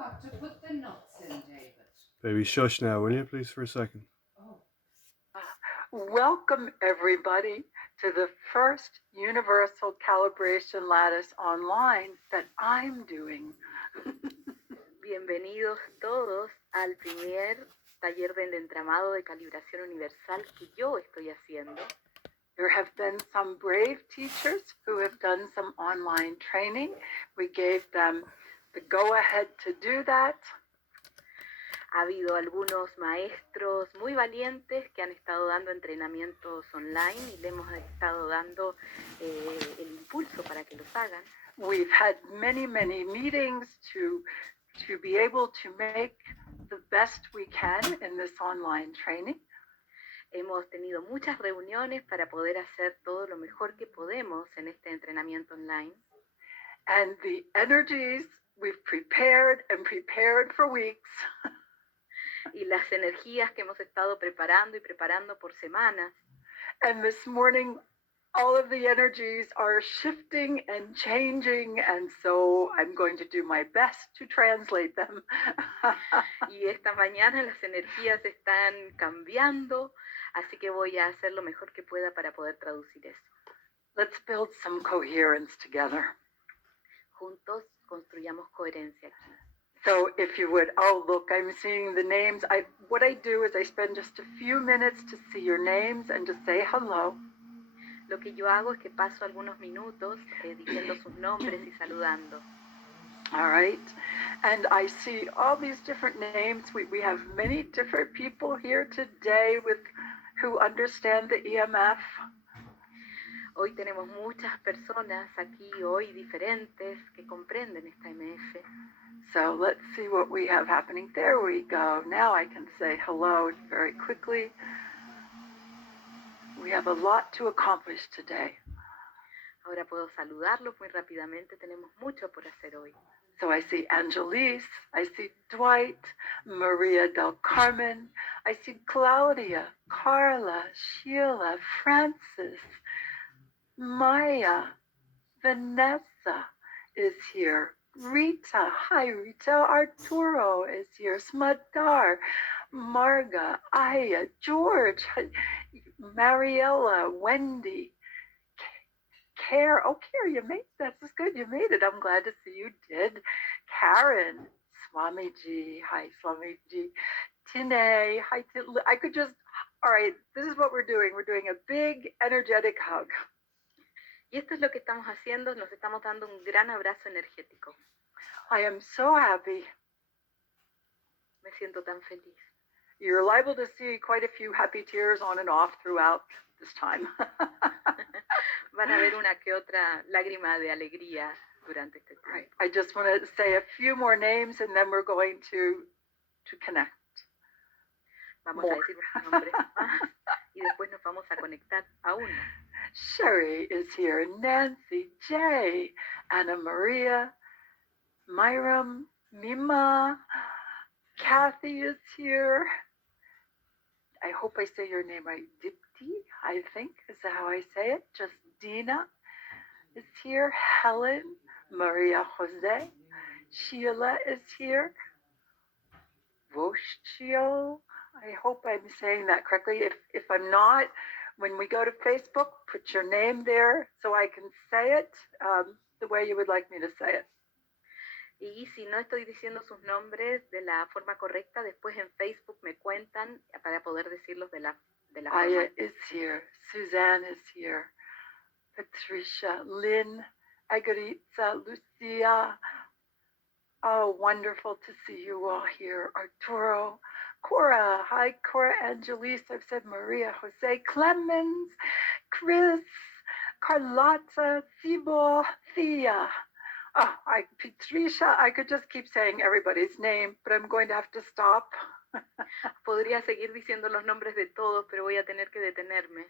forgot to put the nuts in, David. Baby, shush now, will you, please, for a second? Oh. Welcome, everybody, to the first Universal Calibration Lattice online that I'm doing. Bienvenidos todos al primer taller del entramado de calibración universal que yo estoy haciendo. There have been some brave teachers who have done some online training. We gave them the go-ahead to do that. Ha habido algunos maestros muy valientes que han estado dando entrenamientos online y le hemos estado dando el impulso para que los hagan. We've had many meetings to be able to make the best we can in this online training. Hemos tenido muchas reuniones para poder hacer todo lo mejor que podemos en este entrenamiento online. And the energies we've prepared for weeks. Y las energías que hemos estado preparando y preparando por semanas. And this morning, all of the energies are shifting and changing, and so I'm going to do my best to translate them. Y esta mañana las energías están cambiando, así que voy a hacer lo mejor que pueda para poder traducir eso. Let's build some coherence together. Juntos construyamos coherencia aquí. So if you would, oh look, I'm seeing the names. What I do is I spend just a few minutes to see your names and to say hello. Lo que yo hago es que paso algunos minutos diciendo sus nombres y saludando. All right. And I see all these different names. We have many different people here today who understand the EMF. Hoy tenemos muchas personas aquí hoy diferentes que comprenden esta MF. So let's see what we have happening. There we go. Now I can say hello very quickly. We have a lot to accomplish today. Ahora puedo saludarlos muy rápidamente. Tenemos mucho por hacer hoy. So I see Angelise, I see Dwight, Maria del Carmen, I see Claudia, Carla, Sheila, Francis, Maya, Vanessa is here. Rita, hi Rita, Arturo is here, Smadar, Marga, Aya, George, Mariella, Wendy, Care, you made that's good, you made it. I'm glad to see you did. Karen, Swamiji, hi Swamiji, Tine, hi, I could just, all right, this is what we're doing. We're doing a big energetic hug. Y esto es lo que estamos haciendo, nos estamos dando un gran abrazo energético. I am so happy. Me siento tan feliz. You're liable to see quite a few happy tears on and off throughout this time. Van a ver una que otra lágrima de alegría durante este tiempo. Right. I just want to say a few more names and then we're going to connect. Vamos a decir unos nombres más y después nos vamos a conectar aún más. Sherry is here, Nancy, Jay, Anna Maria, Myram, Mima, Kathy is here. I hope I say your name right. Dipti, I think, is that how I say it? Just Dina is here. Helen, Maria Jose, Sheila is here. Voshio, I hope I'm saying that correctly. If I'm not, when we go to Facebook, put your name there so I can say it the way you would like me to say it. Y si no estoy diciendo sus nombres de la forma correcta, después en Facebook me cuentan para poder decirlos de la forma. Aya is here. Suzanne is here. Patricia, Lynn, Agaritza, Lucia. Oh, wonderful to see you all here. Arturo, Cora. Hi, Cora Angelise. I've said Maria, Jose, Clemens, Chris, Carlotta, Thibault, Thea. Oh, Patricia, I could just keep saying everybody's name, but I'm going to have to stop. Podría seguir diciendo los nombres de todos, pero voy a tener que detenerme.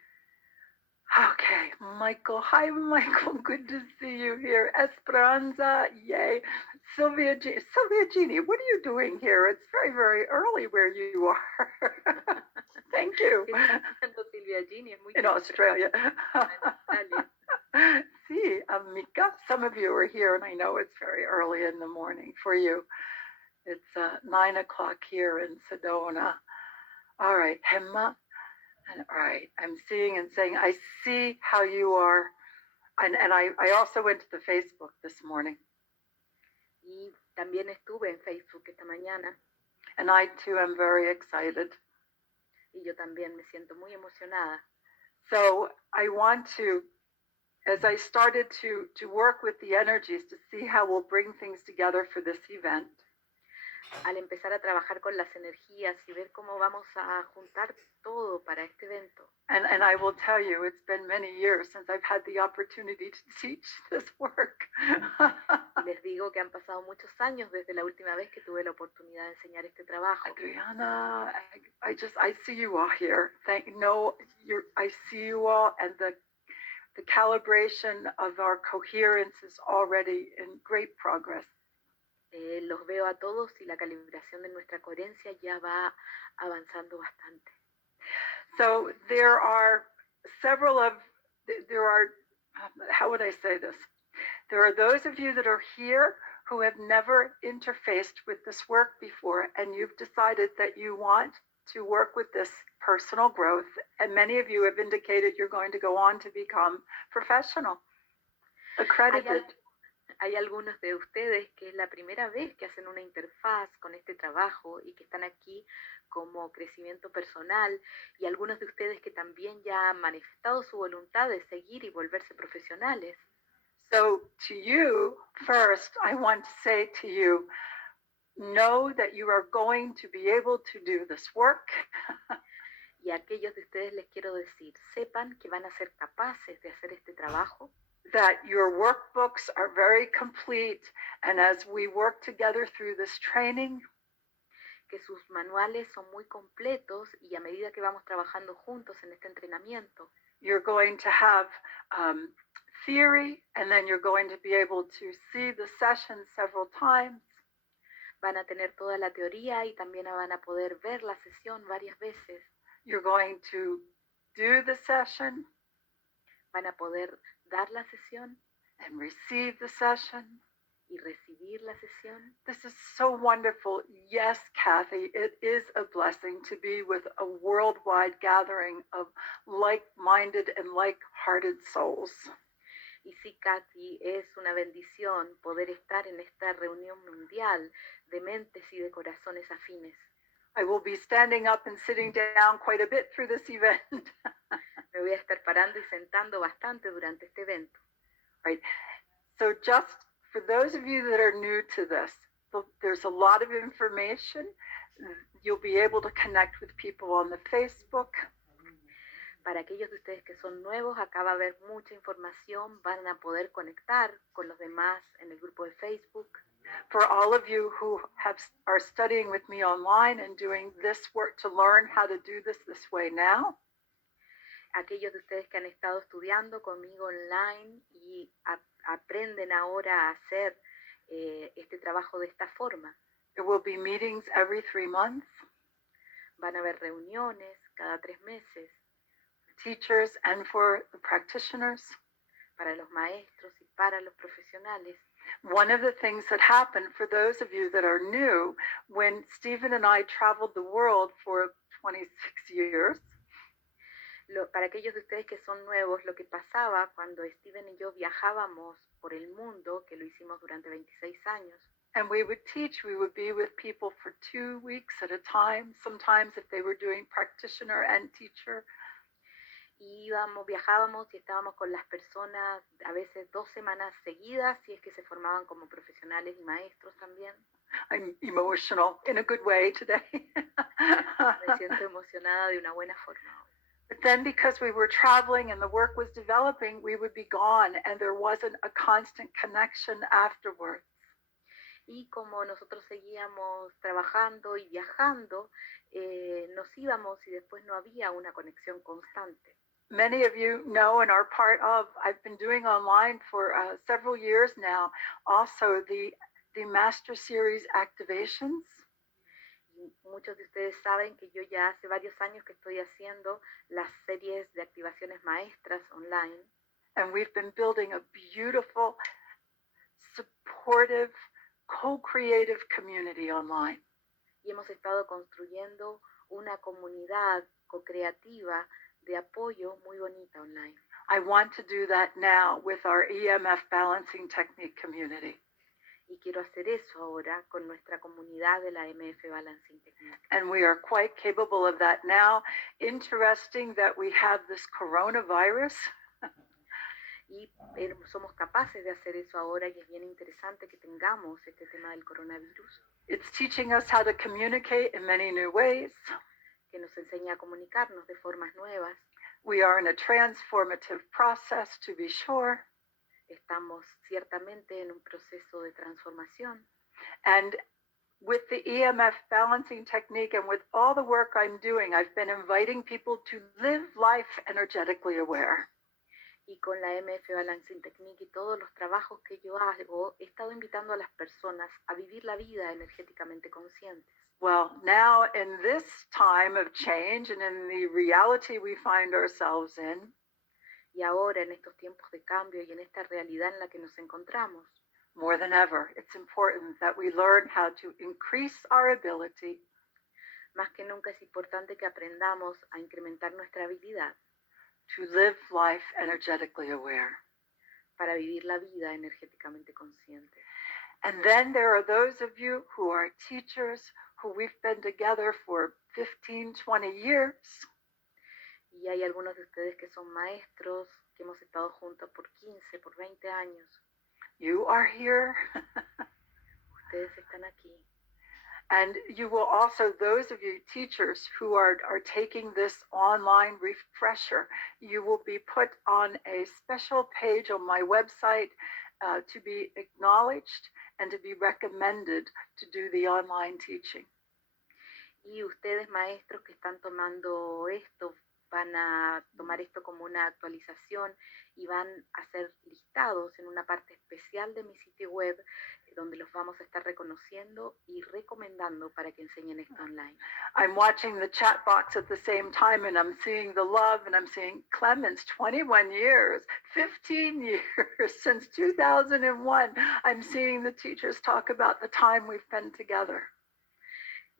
Okay, Michael. Hi, Michael. Good to see you here. Esperanza, yay. Sylvia Jeannie, what are you doing here? It's very early where you are. Thank you. Silvia Jeannie, es muy in Australia. See, Mika, some of you are here, and I know it's very early in the morning for you. It's 9 o'clock here in Sedona. All right, Hemma. And all right, I'm seeing and saying, I see how you are. And I also went to the Facebook this morning. Y también estuve en Facebook esta mañana And I too am very excited. y yo también me siento muy emocionada. So I want to, as I started to work with the energies to see how we'll bring things together for this event, Al empezar a trabajar con las energías y ver cómo vamos a juntar todo para este evento. and I will tell you, it's been many years since I've had the opportunity to teach this work. Y les digo que han pasado muchos años desde la última vez que tuve la oportunidad de enseñar este trabajo. Adriana, I see you all here. I see you all, and the calibration of our coherence is already in great progress. Los veo a todos y la calibración de nuestra coherencia ya va avanzando bastante. So there are how would I say this? There are those of you that are here who have never interfaced with this work before, and you've decided that you want to work with this personal growth, and many of you have indicated you're going to go on to become professional, accredited. Hay algunos de ustedes que es la primera vez que hacen una interfaz con este trabajo y que están aquí como crecimiento personal, y algunos de ustedes que también ya han manifestado su voluntad de seguir y volverse profesionales. So to you, first, I want to say to you, know that you are going to be able to do this work. Y a aquellos de ustedes les quiero decir, sepan que van a ser capaces de hacer este trabajo. That your workbooks are very complete, and as we work together through this training, que sus manuales son muy completos y a medida que vamos trabajando juntos en este entrenamiento, you're going to have theory, and then you're going to be able to see the session several times. Van a tener toda la teoría y también van a poder ver la sesión varias veces. You're going to do the session. Van a poder dar la sesión and receive the session. Y recibir la sesión. This is so wonderful. Yes, Kathy, it is a blessing to be with a worldwide gathering of like-minded and like-hearted souls. Y sí, Kathy, es una bendición poder estar en esta reunión mundial de mentes y de corazones afines. I will be standing up and sitting down quite a bit through this event. Me voy a estar parando y sentando bastante durante este evento. Right. So just for those of you that are new to this, there's a lot of information. You'll be able to connect with people on the Facebook. Para aquellos de ustedes que son nuevos, acá va a haber mucha información, van a poder conectar con los demás en el grupo de Facebook. For all of you who are studying with me online and doing this work to learn how to do this way now. Aquellos de ustedes que han estado estudiando conmigo online y aprenden ahora a hacer este trabajo de esta forma. There will be meetings every 3 months. Van a haber reuniones cada 3 meses. Teachers and for the practitioners. Para los maestros y para los profesionales. One of the things that happened for those of you that are new, when Stephen and I traveled the world for 26 years. Para aquellos de ustedes que son nuevos, lo que pasaba cuando Steven y yo viajábamos por el mundo, que lo hicimos durante 26 años. And we would teach, we would be with people for 2 weeks at a time, sometimes if they were doing practitioner and teacher. Y viajábamos y estábamos con las personas a veces 2 semanas seguidas, si es que se formaban como profesionales y maestros también. I'm emotional in a good way today. Me siento emocionada de una buena forma. But then because we were traveling and the work was developing, we would be gone and there wasn't a constant connection afterwards. Y como nosotros seguíamos trabajando y viajando, nos íbamos y después no había una conexión constante. Many of you know and are part of, I've been doing online for several years now, also the Master Series activations. Y muchos de ustedes saben que yo ya hace varios años que estoy haciendo las series de activaciones maestras online. And we've been building a beautiful, supportive, co-creative community online. Y hemos estado construyendo una comunidad co-creativa de apoyo muy bonita online. I want to do that now with our EMF balancing technique community. Y quiero hacer eso ahora con nuestra comunidad de la MF Balancing Technique. And we are quite capable of that now. Interesting that we have this coronavirus. Y somos capaces de hacer eso ahora, y es bien interesante que tengamos este tema del coronavirus, It's teaching us how to communicate in many new ways. que nos enseña a comunicarnos de formas nuevas. We are in a transformative process, to be sure. Estamos ciertamente en un proceso de transformación. And with the EMF balancing technique and with all the work I'm doing, I've been inviting people to live life energetically aware. Y con la MF Balancing Technique y todos los trabajos que yo hago, he estado invitando a las personas a vivir la vida energéticamente conscientes. Well, now in this time of change and in the reality we find ourselves in, Y ahora, en estos tiempos de cambio y en esta realidad en la que nos encontramos, more than ever, it's important that we learn how to increase our ability más que nunca es importante que aprendamos a incrementar nuestra habilidad to live life energetically aware. para vivir la vida energéticamente consciente. And then there are those of you who are teachers who we've been together for 15, 20 years. Y hay algunos de ustedes que son maestros, que hemos estado juntos por 15, por 20 años. You are here. Ustedes están aquí. And you will also, those of you teachers who are taking this online refresher, you will be put on a special page on my website to be acknowledged and to be recommended to do the online teaching. Y ustedes, maestros que están tomando esto, van a tomar esto como una actualización y van a ser listados en una parte especial de mi sitio web, donde los vamos a estar reconociendo y recomendando para que enseñen esto online. I'm watching the chat box at the same time, and I'm seeing the love, and I'm seeing Clemens, 21 years, 15 years, since 2001. I'm seeing the teachers talk about the time we've been together.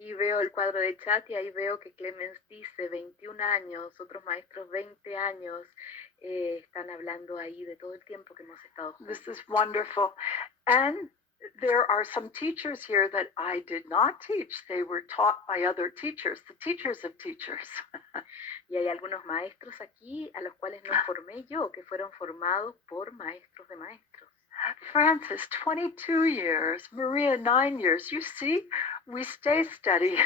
Y veo el cuadro de chat y ahí veo que Clemens dice 21 años, otros maestros 20 años, están hablando ahí de todo el tiempo que hemos estado juntos. This is wonderful. And there are some teachers here that I did not teach. They were taught by other teachers, the teachers of teachers. Y hay algunos maestros aquí a los cuales no formé yo, que fueron formados por maestros de maestros. Francis, 22 years. Maria, 9 years. You see, we stay steady.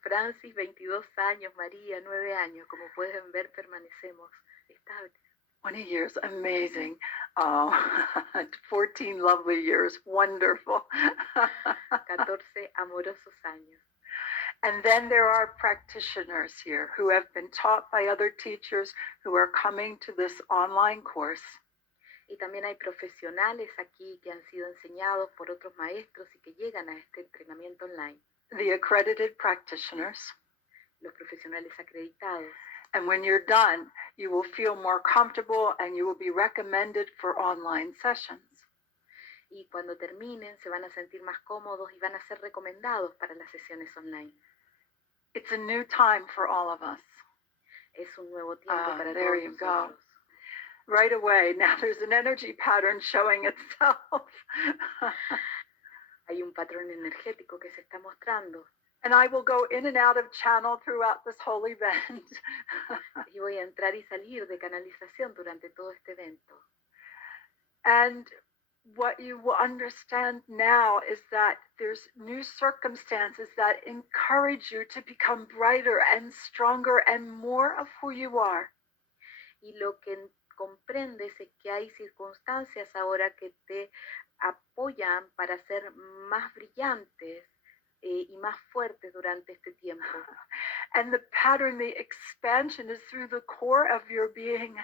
Francis, 22 años, María, 9 años. Como pueden ver, permanecemos estables. 20 years, amazing. 14 lovely years, wonderful. 14 amorosos años. And then there are practitioners here who have been taught by other teachers who are coming to this online course. Y también hay profesionales aquí que han sido enseñados por otros maestros y que llegan a este entrenamiento online. The accredited practitioners. Los profesionales acreditados. And when you're done, you will feel more comfortable and you will be recommended for online sessions. Y cuando terminen se van a sentir más cómodos y van a ser recomendados para las sesiones online. It's a new time for all of us. Es un nuevo tiempo para there todos you nosotros. go. Right away, now there's an energy pattern showing itself. Hay un patrón energético que se está mostrando. And I will go in and out of channel throughout this whole event. Y voy a entrar y salir de canalización durante todo este evento. And what you will understand now is that there's new circumstances that encourage you to become brighter and stronger and more of who you are. Y lo que comprendes es que hay circunstancias ahora que te apoyan para ser más brillantes y más fuertes durante este tiempo. And the pattern, the expansion is through the core of your being.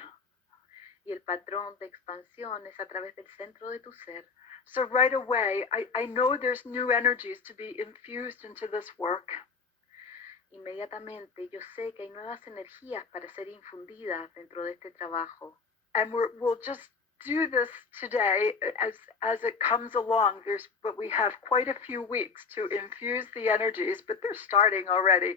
Y el patrón de expansión es a través del centro de tu ser. So right away, I know there's new energies to be infused into this work. Inmediatamente yo sé que hay nuevas energías para ser infundidas dentro de este trabajo. And we'll just do this today as it comes along. But we have quite a few weeks to infuse the energies, but they're starting already.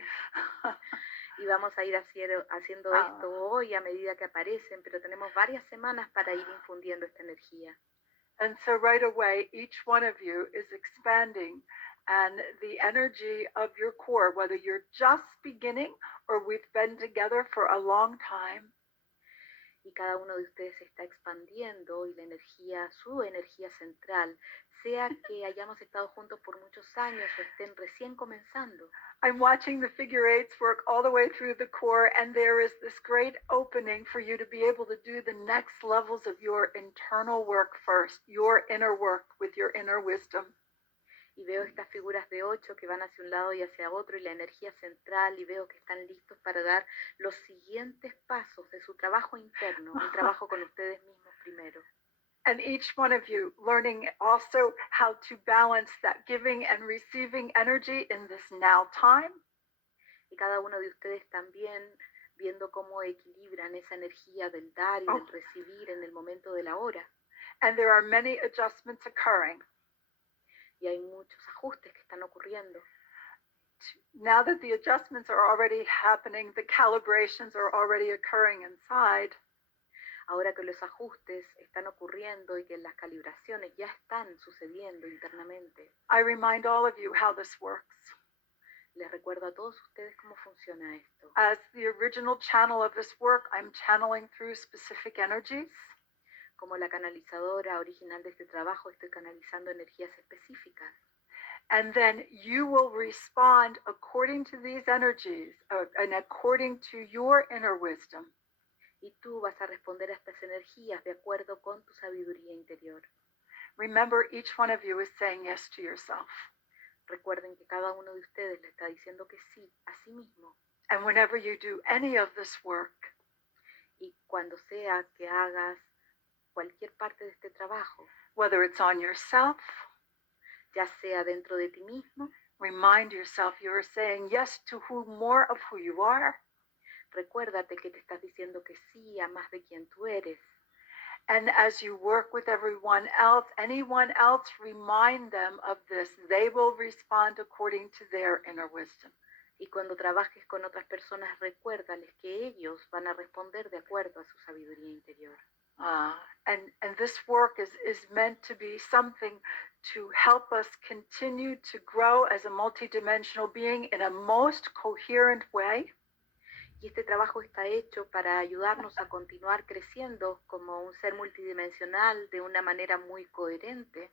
Y vamos a ir haciendo esto hoy a medida que aparecen, pero tenemos varias semanas para ir infundiendo esta energía. And so right away, each one of you is expanding, and the energy of your core, whether you're just beginning or we've been together for a long time, y cada uno de ustedes se está expandiendo y la energía, su energía central, sea que hayamos estado juntos por muchos años o estén recién comenzando. I'm watching the figure eights work all the way through the core, and there is this great opening for you to be able to do the next levels of your internal work first, your inner work with your inner wisdom. Y veo estas figuras de 8 que van hacia un lado y hacia otro y la energía central, y veo que están listos para dar los siguientes pasos de su trabajo interno, un trabajo con ustedes mismos primero. And each one of you learning also how to balance that giving and receiving energy in this now time. Y cada uno de ustedes también viendo cómo equilibran esa energía del dar y del recibir en el momento de la hora. And there are many adjustments occurring. Y hay muchos ajustes que están ocurriendo. Now that the adjustments are already happening, the calibrations are already occurring inside. Ahora que los ajustes están ocurriendo y que las calibraciones ya están sucediendo internamente. I remind all of you how this works. Les recuerdo a todos ustedes cómo funciona esto. As the original channel of this work, I'm channeling through specific energies. Como la canalizadora original de este trabajo, estoy canalizando energías específicas. And then you will respond according to these energies and according to your inner wisdom. Y tú vas a responder a estas energías de acuerdo con tu sabiduría interior. Remember, each one of you is saying yes to yourself. Recuerden que cada uno de ustedes le está diciendo que sí a sí mismo. And whenever you do any of this work, y cuando sea que hagas cualquier parte de este trabajo, whether it's on yourself, ya sea dentro de ti mismo, remind yourself you are saying yes to more of who you are. Recuérdate que te estás diciendo que sí a más de quien tú eres. And as you work with anyone else, remind them of this. They will respond according to their inner wisdom. Y cuando trabajes con otras personas, recuérdales que ellos van a responder de acuerdo a su sabiduría interior. And this work is meant to be something to help us continue to grow as a multidimensional being in a most coherent way. Y este trabajo está hecho para ayudarnos a continuar creciendo como un ser multidimensional de una manera muy coherente.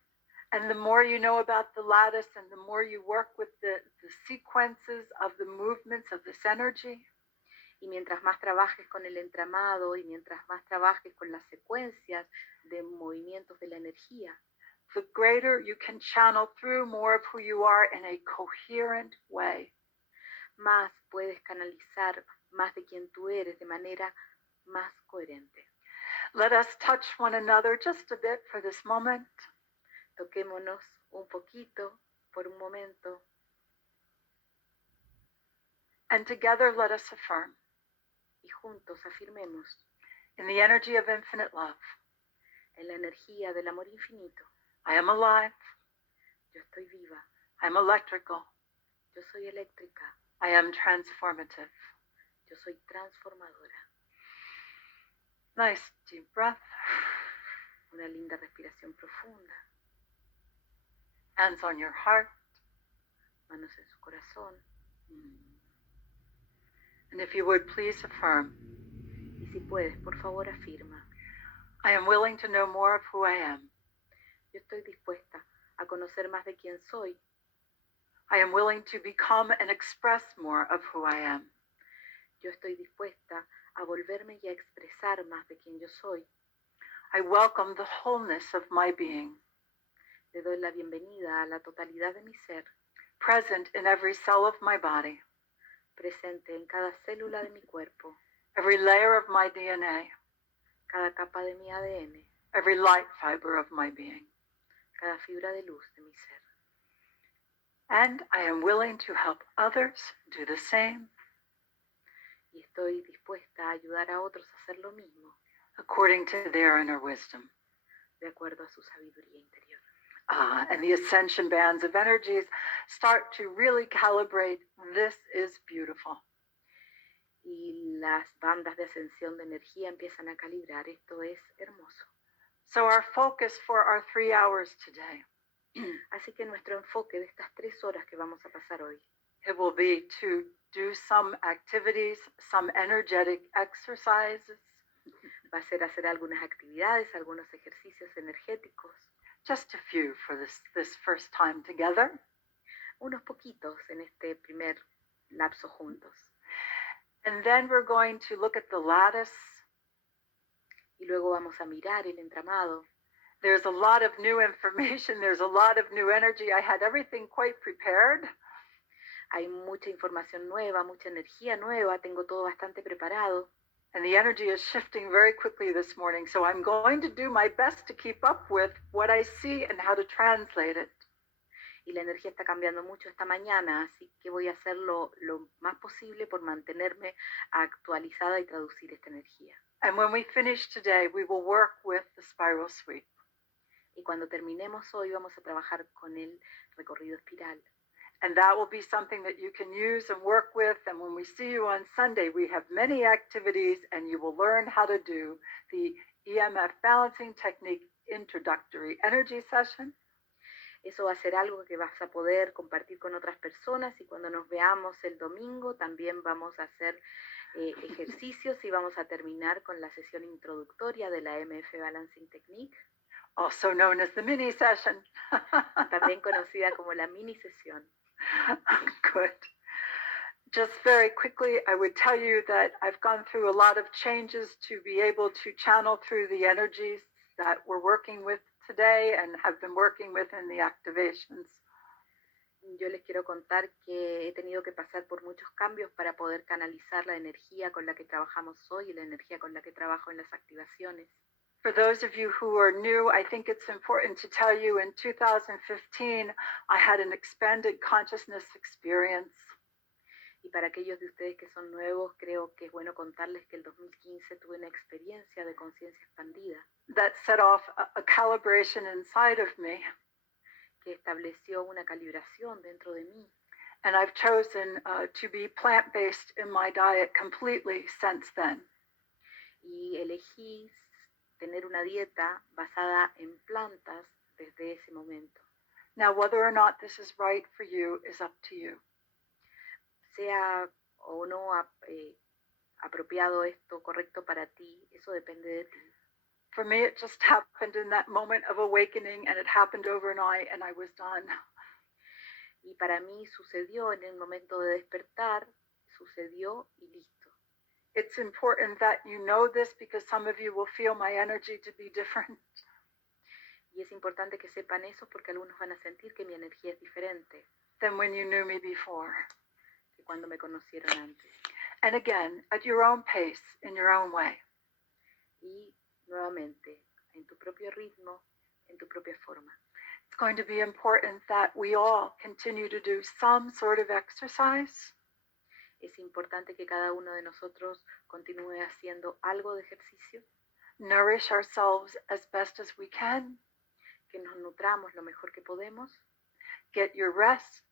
And the more you know about the lattice and the more you work with the sequences of the movements of this energy. Y mientras más trabajes con el entramado y mientras más trabajes con las secuencias de movimientos de la energía, the greater you can channel through more of who you are in a coherent way. Más puedes canalizar más de quien tú eres de manera más coherente. Let us touch one another just a bit for this moment. Toquémonos un poquito por un momento. And together let us affirm. Y juntos afirmemos. In the energy of infinite love. En la energía del amor infinito. I am alive. Yo estoy viva. I am electrical. Yo soy eléctrica. I am transformative. Yo soy transformadora. Nice deep breath. Una linda respiración profunda. Hands on your heart. Manos en su corazón. And if you would please affirm. Y si puedes, por favor, afirma. I am willing to know more of who I am. Yo estoy dispuesta a conocer más de quién soy. I am willing to become and express more of who I am. Yo estoy dispuesta a volverme y a expresar más de quién yo soy. I welcome the wholeness of my being. Le doy la bienvenida a la totalidad de mi ser. Present in every cell of my body. Presente en cada célula de mi cuerpo. Every layer of my DNA. Cada capa de mi ADN. Every light fiber of my being. Cada fibra de luz de mi ser. And I am willing to help others do the same. Y estoy dispuesta a ayudar a otros a hacer lo mismo. According to their inner wisdom. de acuerdo a su sabiduría interior. And the ascension bands of energies start to really calibrate. This is beautiful. Y las bandas de ascensión de energía empiezan a calibrar. Esto es hermoso. So our focus for our 3 hours today, Así que nuestro enfoque de estas 3 horas que vamos a pasar hoy it will be to do some activities, some energetic exercises, va a ser hacer algunas actividades, algunos ejercicios energéticos, just a few for this first time together. unos poquitos en este primer lapso juntos. And then we're going to look at the lattice. Y luego vamos a mirar el entramado. There's a lot of new information. There's a lot of new energy. I had everything quite prepared. Hay mucha información nueva, mucha energía nueva, tengo todo bastante preparado. And the energy is shifting very quickly this morning. So I'm going to do my best to keep up with what I see and how to translate it. Y la energía está cambiando mucho esta mañana, así que voy a hacerlo lo más posible por mantenerme actualizada y traducir esta energía. And when we finish today, we will work with the spiral sweep. Y cuando terminemos hoy vamos a trabajar con el recorrido espiral. And that will be something that you can use and work with. And when we see you on Sunday, we have many activities and you will learn how to do the EMF balancing technique introductory energy session. Eso va a ser algo que vas a poder compartir con otras personas y cuando nos veamos el domingo también vamos a hacer ejercicios y vamos a terminar con la sesión introductoria de la EMF Balancing Technique. Also known as the mini session. También conocida como la mini sesión. Good. Just very quickly, I would tell you that I've gone through a lot of changes to be able to channel through the energies that we're working with today and have been working with in the activations. Yo les quiero contar que he tenido que pasar por muchos cambios para poder canalizar la energía con la que trabajamos hoy y la energía con la que trabajo en las activaciones. For those of you who are new, I think it's important to tell you in 2015, I had an expanded consciousness experience. Y para aquellos de ustedes que son nuevos, creo que es bueno contarles que el 2015 tuve una experiencia de conciencia expandida. That set off a calibration inside of me. Que estableció una calibración dentro de mí. And I've chosen to be plant-based in my diet completely since then. Y elegí tener una dieta basada en plantas desde ese momento. Now, whether or not this is right for you is up to you. Sea o no apropiado esto, correcto para ti, eso depende de ti. For me, it just happened in that moment of awakening, and it happened overnight, and I was done. Y para mí sucedió en el momento de despertar, sucedió y listo. It's important that you know this because some of you will feel my energy to be different. Y es importante que sepan eso porque algunos van a sentir que mi energía es diferente than when you knew me before. Que cuando me conocieron antes. And again, at your own pace, in your own way. Y nuevamente, en tu propio ritmo, en tu propia forma. It's going to be important that we all continue to do some sort of exercise. Es importante que cada uno de nosotros continúe haciendo algo de ejercicio. Nourish ourselves as best as we can. Que nos nutramos lo mejor que podemos. Get your rest.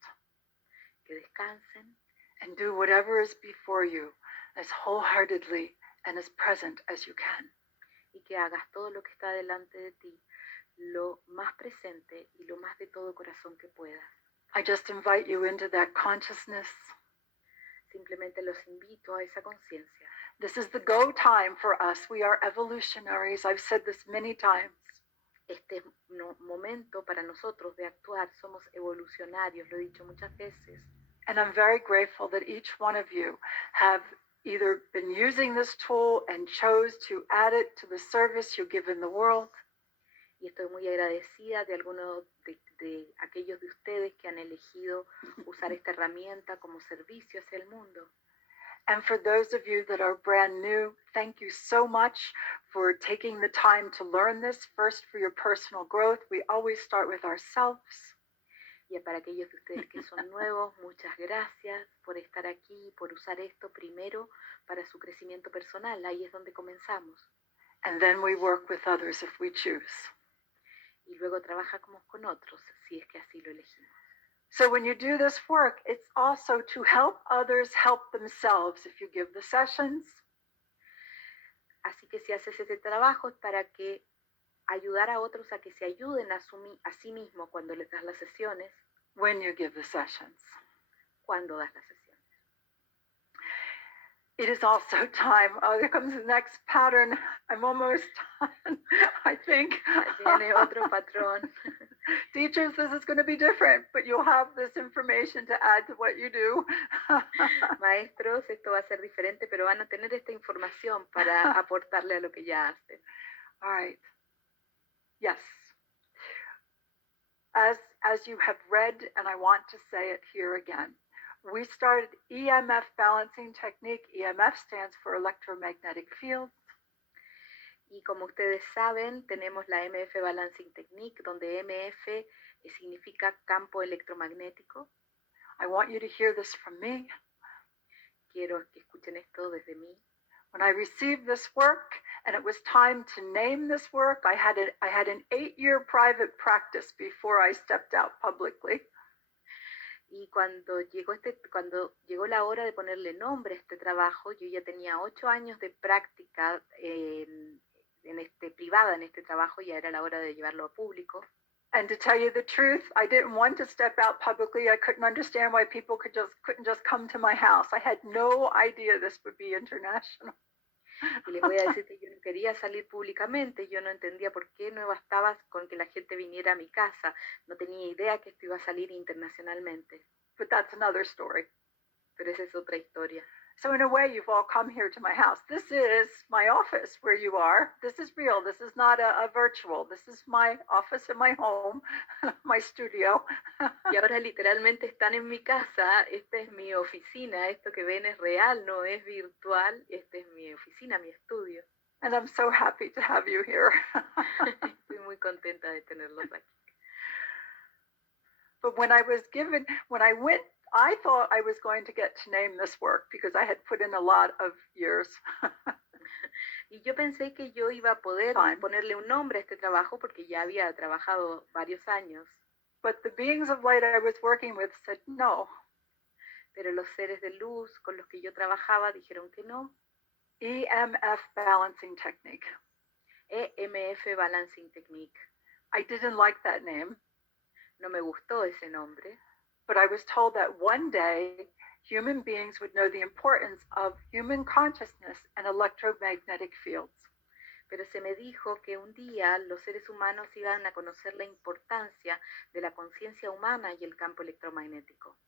Que descansen. And do whatever is before you as wholeheartedly and as present as you can. Y que hagas todo lo que está delante de ti, lo más presente y lo más de todo corazón que puedas. I just invite you into that consciousness. Simplemente los invito a esa conciencia. This is the go time for us. We are evolutionaries. I've said this many times. Este momento para nosotros de actuar, somos evolucionarios, lo he dicho muchas veces. And I'm very grateful that each one of you have either been using this tool and chose to add it to the service you give in the world. Y estoy muy agradecida de algunos de aquellos de ustedes que han elegido usar esta herramienta como servicio hacia el mundo. And for those of you that are brand new, thank you so much for taking the time to learn this, first for your personal growth. We always start with ourselves. Y para aquellos de ustedes que son nuevos, muchas gracias por estar aquí, por usar esto primero para su crecimiento personal. Ahí es donde comenzamos. And then we work with others if we choose. y luego trabajamos con otros si es que así lo elegimos. So when you do this work, it's also to help others help themselves. If you give the sessions, Así que si haces ese trabajo es para que ayudar a otros a que se ayuden a sí mismos cuando les das las sesiones, when you give the sessions. cuando das las sesiones. It is also time. Oh, there comes the next pattern. I'm almost done, I think. Viene otro patrón. Teachers, this is going to be different, but you'll have this information to add to what you do. Maestros, esto va a ser diferente, pero van a tener esta información para aportarle a lo que ya hacen. All right. Yes. As you have read, and I want to say it here again, we started EMF balancing technique. EMF stands for electromagnetic fields. Y como ustedes saben, tenemos la MF Balancing Technique, donde MF significa campo electromagnético. I want you to hear this from me. Quiero que escuchen esto desde mí. When I received this work and it was time to name this work, I had an 8-year private practice before I stepped out publicly. Y cuando llegó la hora de ponerle nombre a este trabajo, yo ya tenía 8 años de práctica privada en este trabajo, ya era la hora de llevarlo a público. And to tell you the truth, I didn't want to step out publicly. I couldn't understand why people couldn't just come to my house. I had no idea this would be international. Y les voy a decir que yo no quería salir públicamente, yo no entendía por qué no bastaba con que la gente viniera a mi casa, no tenía idea que esto iba a salir internacionalmente. But that's another story. Pero esa es otra historia. So in a way, you've all come here to my house. This is my office where you are. This is real. This is not a virtual. This is my office in my home, my studio. Y ahora literalmente están en mi casa. Esta es mi oficina. Esto que ven es real, no es virtual. Esta es mi oficina, mi estudio. And I'm so happy to have you here. Estoy muy contenta de tenerlos aquí. But when I went, I thought I was going to get to name this work because I had put in a lot of years. Y yo pensé que yo iba a poder ponerle un nombre a este trabajo porque ya había trabajado varios años. But the beings of light I was working with said no. Pero los seres de luz con los que yo trabajaba dijeron que no. EMF balancing technique. EMF Balancing Technique. I didn't like that name. No me gustó ese nombre. But I was told that one day human beings would know the importance of human consciousness and electromagnetic fields. Pero se me dijo que un día los seres humanos iban a conocer la importancia de la conciencia humana y el campo electromagnético.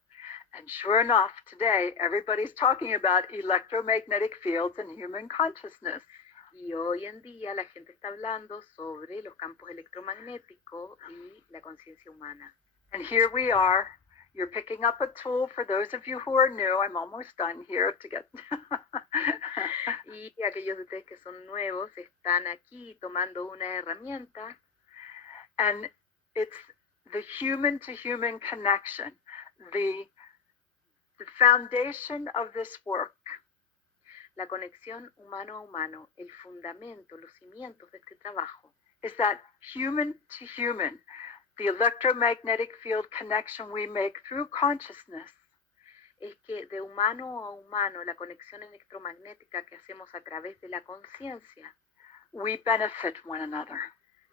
And sure enough, today everybody's talking about electromagnetic fields and human consciousness. Y hoy en día la gente está hablando sobre los campos electromagnéticos y la conciencia humana. And here we are. You're picking up a tool for those of you who are new. I'm almost done here to get. Y aquellos de ustedes que son nuevos están aquí tomando una herramienta. And it's the human to human connection. The foundation of this work. La conexión humano a humano, el fundamento, los cimientos de este trabajo. Is that human to human. The electromagnetic field connection we make through consciousness. Es que de humano a humano, la conexión electromagnética que hacemos a través de la conciencia. We benefit one another.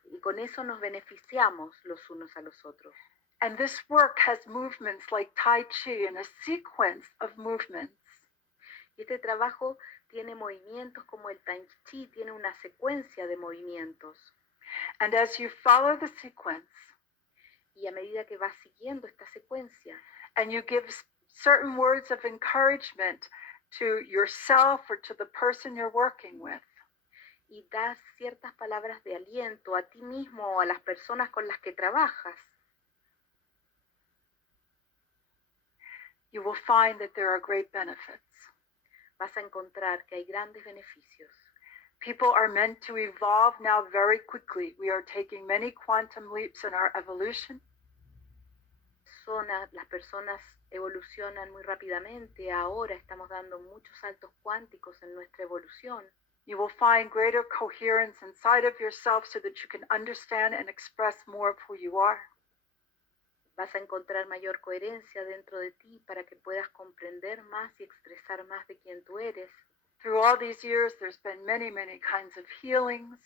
Y con eso nos beneficiamos los unos a los otros. And this work has movements like Tai Chi and a sequence of movements. Y este trabajo tiene movimientos como el Tai Chi, tiene una secuencia de movimientos. And as you follow the sequence, y a medida que vas siguiendo esta secuencia, and you give certain words of encouragement to yourself or to the person you're working with, y das ciertas palabras de aliento a ti mismo o a las personas con las que trabajas, you will find that there are great benefits. Vas a encontrar que hay grandes beneficios. People are meant to evolve now very quickly. We are taking many quantum leaps in our evolution. Las personas evolucionan muy rápidamente. Ahora estamos dando muchos saltos cuánticos en nuestra evolución. You will find greater coherence inside of yourself so that you can understand and express more of who you are. Vas a encontrar mayor coherencia dentro de ti para que puedas comprender más y expresar más de quién tú eres. Through all these years, there's been many, many kinds of healings.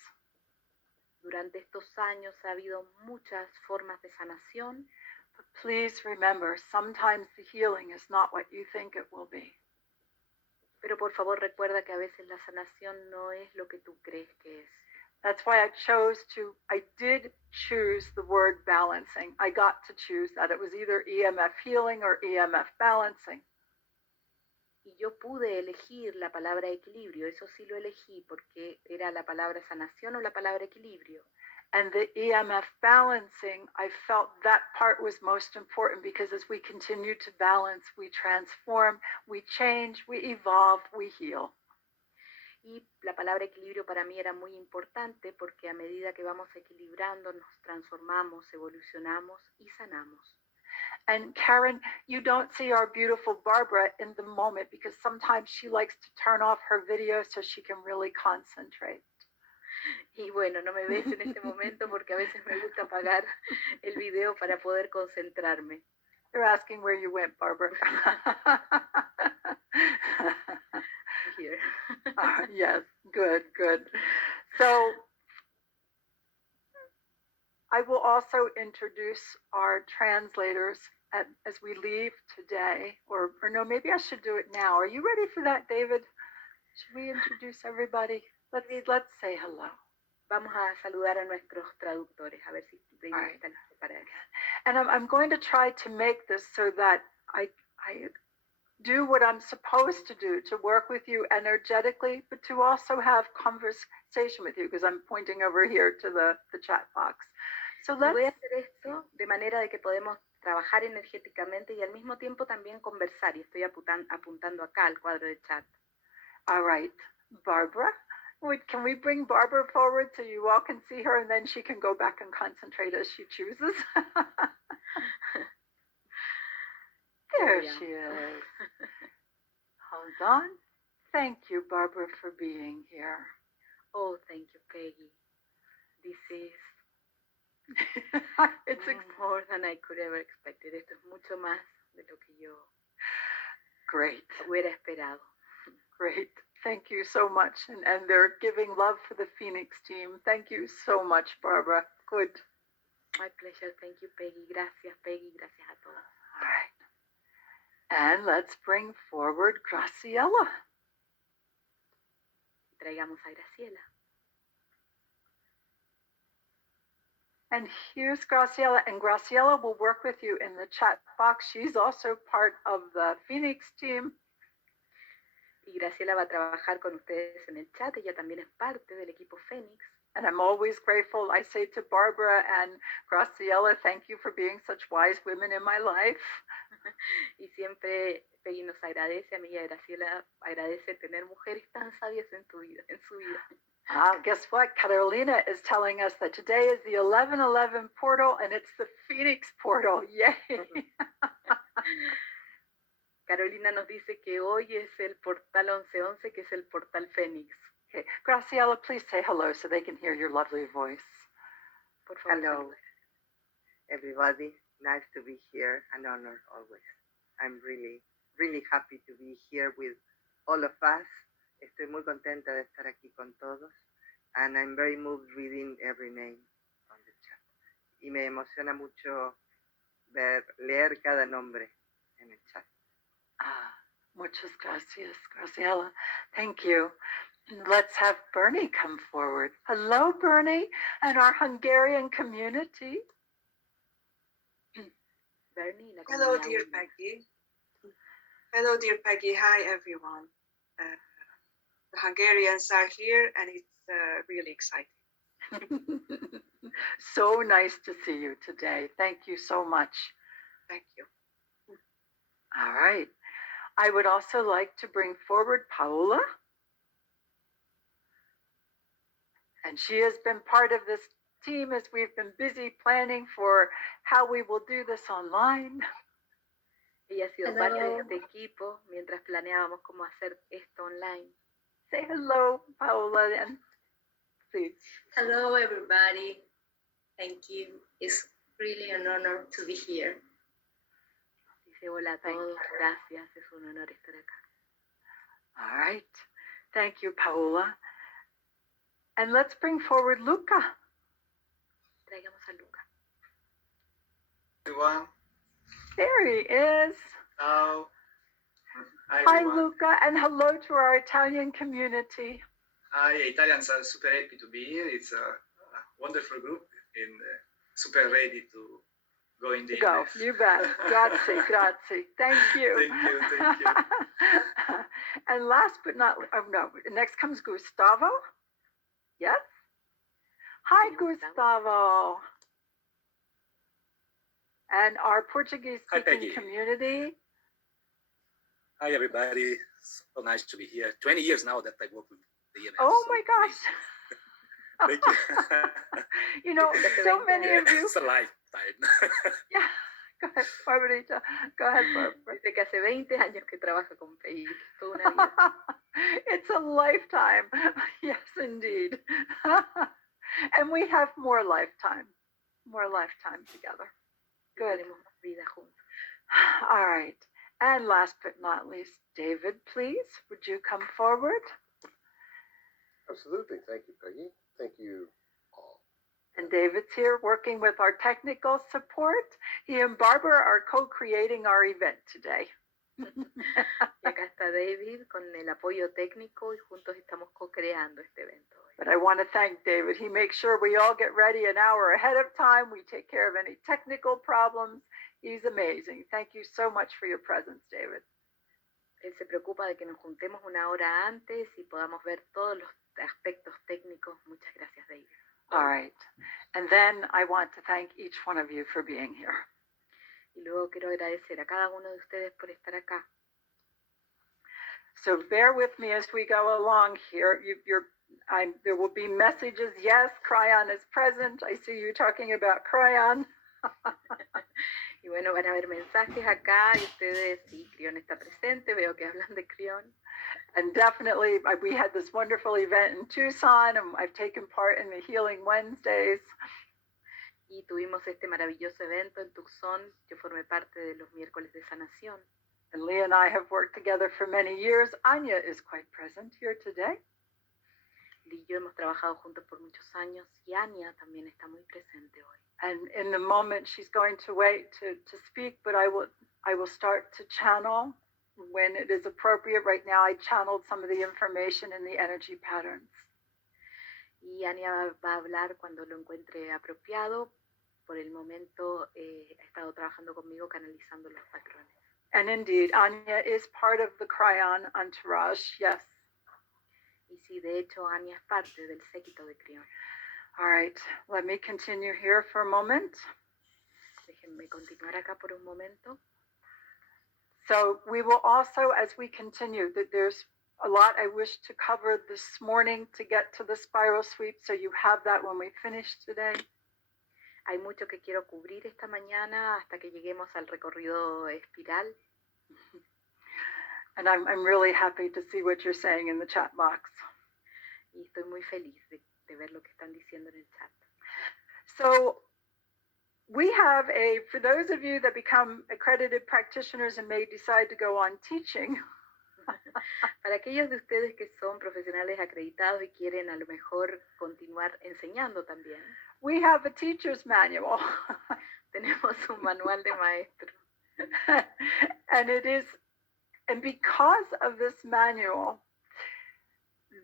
Durante estos años ha habido muchas formas de sanación. But please remember, sometimes the healing is not what you think it will be. Pero por favor recuerda que a veces la sanación no es lo que tú crees que es. That's why I did choose the word balancing. I got to choose that. It was either EMF healing or EMF balancing. Y yo pude elegir la palabra equilibrio, eso sí lo elegí porque era la palabra sanación o la palabra equilibrio. And the EMF balancing, I felt that part was most important because as we continue to balance, we transform, we change, we evolve, we heal. Y la palabra equilibrio para mí era muy importante porque a medida que vamos equilibrando nos transformamos, evolucionamos y sanamos. And Karen, you don't see our beautiful Barbara in the moment because sometimes she likes to turn off her video so she can really concentrate. Y bueno, no me ves en este momento porque a veces me gusta apagar el video para poder concentrarme. They're asking where you went, Barbara. Here. Yes, good. So I will also introduce our translators as we leave today, or no, maybe I should do it now. Are you ready for that, David? Should we introduce everybody? Let's say hello. Vamos a saludar a nuestros traductores, a ver si David Right. está listo para eso. And I'm going to try to make this so that I do what I'm supposed to do, to work with you energetically, but to also have conversation with you, because I'm pointing over here to the chat box. So Voy a let's, hacer esto de manera de que podemos trabajar energéticamente y al mismo tiempo también conversar. Y estoy apuntando acá al cuadro de chat. all right, Barbara. Can we bring Barbara forward so you all can see her and then she can go back and concentrate as she chooses? There she is. Hold on. Thank you, Barbara, for being here. Oh, thank you, Peggy. This is It's more than I could ever expected. Esto es mucho más de lo que yo great. hubiera esperado. Great. Thank you so much. And they're giving love for the Phoenix team. Thank you so much, Barbara. Good. My pleasure. Thank you, Peggy. Gracias, Peggy. Gracias a todos. All right. And let's bring forward Graciela. Traigamos a Graciela. And here's Graciela. And Graciela will work with you in the chat box. She's also part of the Phoenix team. Y Graciela va a trabajar con ustedes en el chat. Ella también es parte del equipo Fénix. And I'm always grateful. I say to Barbara and Graciela, thank you for being such wise women in my life. Y siempre Peggy nos agradece, a mí y a Graciela agradece tener mujeres tan sabias en su vida. Guess what? Carolina is telling us that today is the 1111 portal and it's the Phoenix portal. Yay! Carolina nos dice que hoy es el portal 1111, que es el portal Fénix. Okay. Graciela, please say hello so they can hear your lovely voice. Por favor. Hello, everybody. Nice to be here. An honor always. I'm really, really happy to be here with all of us. Estoy muy contenta de estar aquí con todos. And I'm very moved reading every name on the chat. Y me emociona mucho leer cada nombre en el chat. Muchas gracias, Graciela. Thank you. Let's have Bernie come forward. Hello, Bernie, and our Hungarian community. Bernie, la Hello, comunidad dear húngara. Peggy. Hello, dear Peggy. Hi, everyone. The Hungarians are here, and it's really exciting. So nice to see you today. Thank you so much. Thank you. All right. I would also like to bring forward Paola. And she has been part of this team as we've been busy planning for how we will do this online. Ella ha sido parte de este equipo mientras planeábamos cómo hacer esto online. Say hello, Paola, and please. Hello, everybody. Thank you. It's really an honor to be here. Dice hola a todos, gracias, es un honor estar acá. All right. Thank you, Paola. And let's bring forward Luca. Traigamos a Luca. Everyone, There he is. ciao. Hi, Everyone. Luca, and hello to our Italian community. Hi, Italians are super happy to be here. It's a wonderful group and super ready to go in the Go, you bet. Grazie, grazie. Thank you. Thank you, thank you. And last but not, oh no, next comes Gustavo. Yes? Hi, Gustavo. And our Portuguese Hi, speaking Peggy. community. Hi, everybody. So nice to be here. 20 years now that I work with the EMS. Oh so my gosh. Thank you. You know, so many Yeah, of you. it's a lifetime. Yeah. Go ahead, Barbarita. Go ahead, Barbara. Dice que hace 20 años que trabaja con Peggy, es toda una vida. It's a lifetime. Yes, indeed. And we have more lifetime together. Good. Tenemos más vida juntos. All right. And last but not least, David, please, would you come forward? Absolutely. Thank you, Peggy. Thank you all. And David's here working with our technical support. He and Barbara are co-creating our event today. Y acá está David con el apoyo técnico y juntos estamos co-creando este evento hoy. But I want to thank David. He makes sure we all get ready an hour ahead of time. We take care of any technical problems. He's amazing. Thank you so much for your presence, David. Él se preocupa de que nos juntemos una hora antes y podamos ver todos los aspectos técnicos. Muchas gracias, David. All right. And then I want to thank each one of you for being here. Y luego quiero agradecer a cada uno de ustedes por estar acá. So bear with me as we go along here. There will be messages. Yes, Cryon is present. I see you talking about Cryon. Y bueno, van a haber mensajes acá y ustedes, sí, Crión está presente, veo que hablan de Crión. And definitely, we had this wonderful event in Tucson, and I've taken part in the Healing Wednesdays. Y tuvimos este maravilloso evento en Tucson. Yo formé parte de los miércoles de sanación. And Leah and I have worked together for many years. Anya is quite present here today. Y yo hemos trabajado juntos por muchos años y Anya también está muy presente hoy. And in the moment, she's going to wait to speak, but I will start to channel when it is appropriate. Right now, I channeled some of the information in the energy patterns. Y Anya va a hablar cuando lo encuentre apropiado. Por el momento ha estado trabajando conmigo canalizando los patrones. And indeed, Anya is part of the Cryon entourage, yes. Y sí, de hecho, Anya es parte del séquito de Crión. All right, let me continue here for a moment. Déjenme continuar acá por un momento. So we will also, as we continue, that there's a lot I wish to cover this morning to get to the spiral sweep, so you have that when we finish today. Hay mucho que quiero cubrir esta mañana hasta que lleguemos al recorrido espiral. And I'm really happy to see what you're saying in the chat box. Y estoy muy feliz de ver lo que están diciendo en el chat. So we have for those of you that become accredited practitioners and may decide to go on teaching. Para aquellos de ustedes que son profesionales acreditados y quieren a lo mejor continuar enseñando también. We have a teacher's manual. Tenemos un manual de maestro. And because of this manual,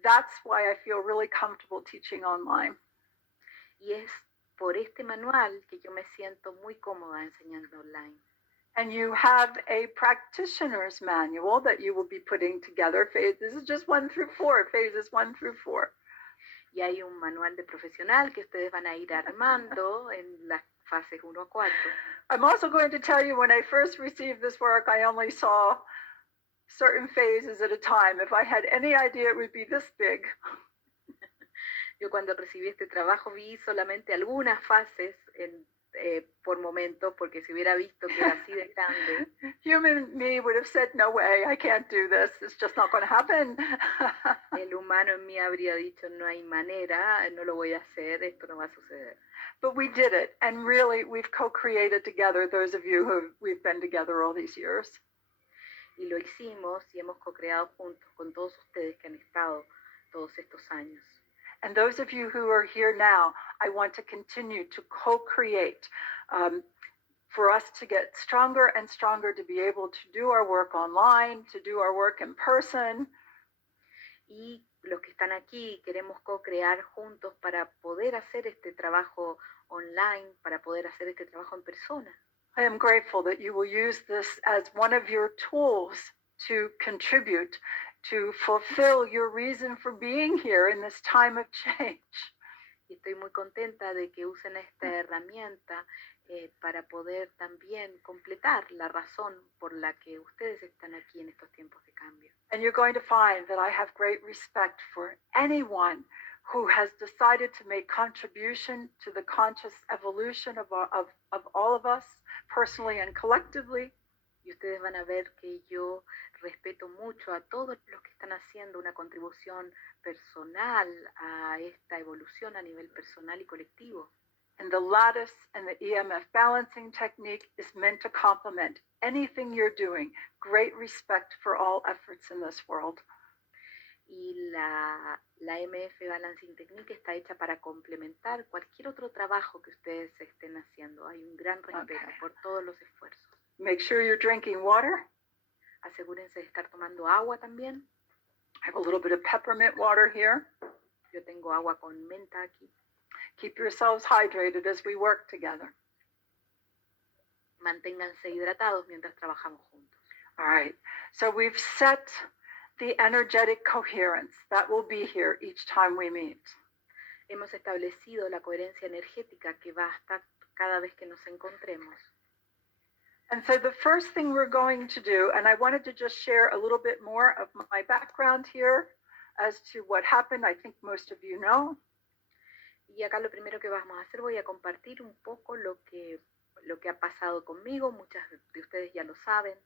that's why I feel really comfortable teaching online. Y es por este manual que yo me siento muy cómoda enseñando online. And you have a practitioner's manual that you will be putting together. This is just 1 through 4, phases 1 through 4. Y hay un manual de profesional que ustedes van a ir armando en las fases 1 a 4. I'm also going to tell you, when I first received this work, I only saw certain phases at a time. If I had any idea it would be this big. Yo cuando recibí este trabajo vi solamente algunas fases por momentos, porque si hubiera visto que era así de grande, Human me would have said, no way, I can't do this. It's just not going to happen. el humano en mí habría dicho, no hay manera, no lo voy a hacer, esto no va a suceder. But we did it. And really, we've co-created together, those of you we've been together all these years. Y lo hicimos y hemos co-creado juntos con todos ustedes que han estado todos estos años. And those of you who are here now, I want to continue to co-create for us to get stronger and stronger, to be able to do our work online, to do our work in person. Y los que están aquí queremos co-crear juntos para poder hacer este trabajo online, para poder hacer este trabajo en persona. I am grateful that you will use this as one of your tools to contribute, to fulfill your reason for being here in this time of change. Y estoy muy contenta de que usen esta herramienta para poder también completar la razón por la que ustedes están aquí en estos tiempos de cambio. And you're going to find that I have great respect for anyone who has decided to make contribution to the conscious evolution of all of us, personally and collectively. Y ustedes van a ver que yo respeto mucho a todos los que están haciendo una contribución personal a esta evolución a nivel personal y colectivo. And the lattice and the EMF balancing technique is meant to complement anything you're doing. Great respect for all efforts in this world. Y la MF Balancing Technique está hecha para complementar cualquier otro trabajo que ustedes estén haciendo. Hay un gran respeto por todos los esfuerzos. Make sure you're drinking water. Asegúrense de estar tomando agua también. I have a little bit of peppermint water here. Yo tengo agua con menta aquí. Keep yourselves hydrated as we work together. Manténganse hidratados mientras trabajamos juntos. All right. So we've set the energetic coherence that will be here each time we meet. Hemos establecido la coherencia energética que va a estar cada vez que nos encontremos. And so the first thing we're going to do, and I wanted to just share a little bit more of my background here as to what happened. I think most of you know. Y acá lo primero que vamos a hacer, voy a compartir un poco lo que ha pasado conmigo. Muchas de ustedes ya lo saben.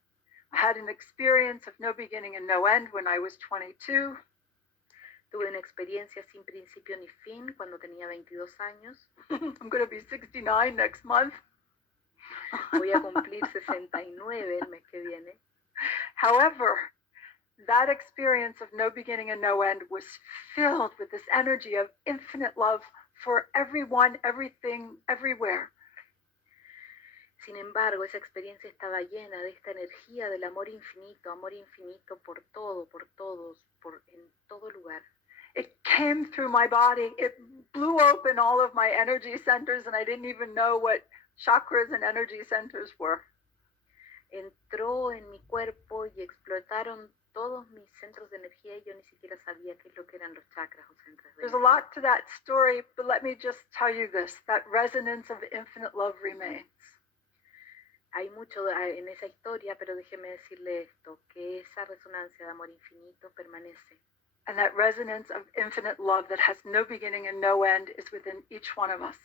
I had an experience of no beginning and no end when I was 22. Tuve una experiencia sin principio ni fin cuando tenía 22 años. I'm going to be 69 next month. Voy a cumplir 69 el mes que viene. However, that experience of no beginning and no end was filled with this energy of infinite love for everyone, everything, everywhere. Sin embargo, esa experiencia estaba llena de esta energía del amor infinito por todo, por todos, en todo lugar. It came through my body. It blew open all of my energy centers, and I didn't even know what chakras and energy centers were. Entró en mi cuerpo y explotaron todos mis centros de energía y yo ni siquiera sabía qué es lo que eran los chakras o centros de energía. There's a lot to that story, but let me just tell you this, that resonance of infinite love remains. Hay mucho en esa historia, pero déjeme decirle esto, que esa resonancia de amor infinito permanece. And that resonance of infinite love that has no beginning and no end is within each one of us.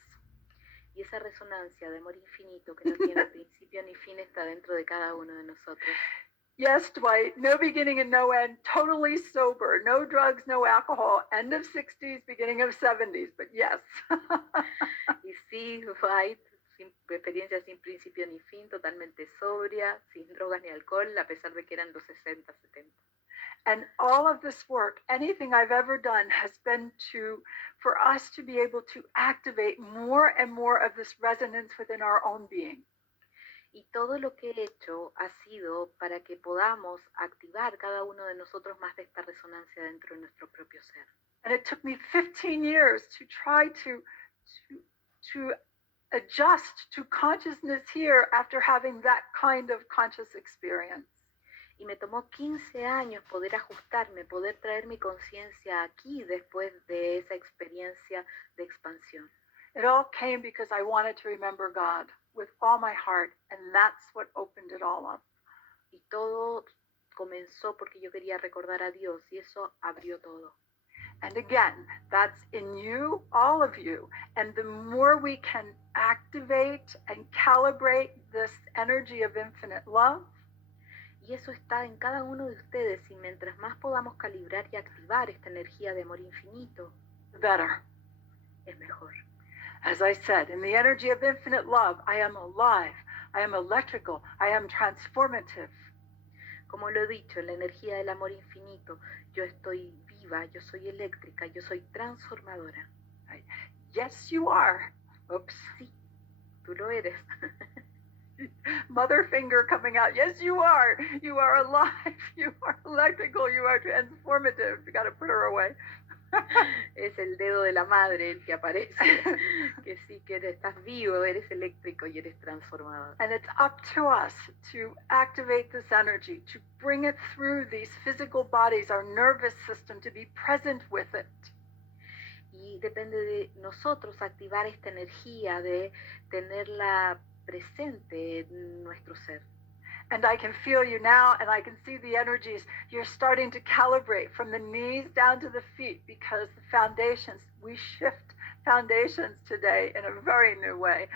Y esa resonancia de amor infinito que no tiene principio ni fin está dentro de cada uno de nosotros. Yes, Dwight, no beginning and no end, totally sober, no drugs, no alcohol, end of 60s, beginning of 70s, but yes. Y sí, Dwight, experiencia sin principio ni fin, totalmente sobria, sin drogas ni alcohol, a pesar de que eran los 60, 70. And all of this work, anything I've ever done, has been for us to be able to activate more and more of this resonance within our own being. Y todo lo que he hecho ha sido para que podamos activar cada uno de nosotros más de esta resonancia dentro de nuestro propio ser. And it took me 15 years to try to adjust to consciousness here after having that kind of conscious experience. Y me tomó 15 años poder ajustarme, poder traer mi conciencia aquí después de esa experiencia de expansión. It all came because I wanted to remember God with all my heart, and that's what opened it all up. Y todo comenzó porque yo quería recordar a Dios y eso abrió todo. And again, that's in you, all of you. And the more we can activate and calibrate this energy of infinite love, Y eso está en cada uno de ustedes, y mientras más podamos calibrar y activar esta energía de amor infinito, the better. es mejor. As I said, in the energy of infinite love, I am alive, I am electrical, I am transformative. Como lo he dicho, en la energía del amor infinito, yo estoy viva, yo soy eléctrica, yo soy transformadora. Yes, you are. Oops. Sí, tú lo eres. Mother finger coming out. Yes, you are. You are alive. You are electrical. You are transformative. You got to put her away. Es el dedo de la madre el que aparece, que sí que estás vivo, eres eléctrico y eres transformador. And it's up to us to activate this energy, to bring it through these physical bodies, our nervous system, to be present with it. Y depende de nosotros activar esta energía, de tenerla presente en nuestro ser. And I can feel you now, and I can see the energies. You're starting to calibrate from the knees down to the feet, because the foundations, we shift foundations today in a very new way.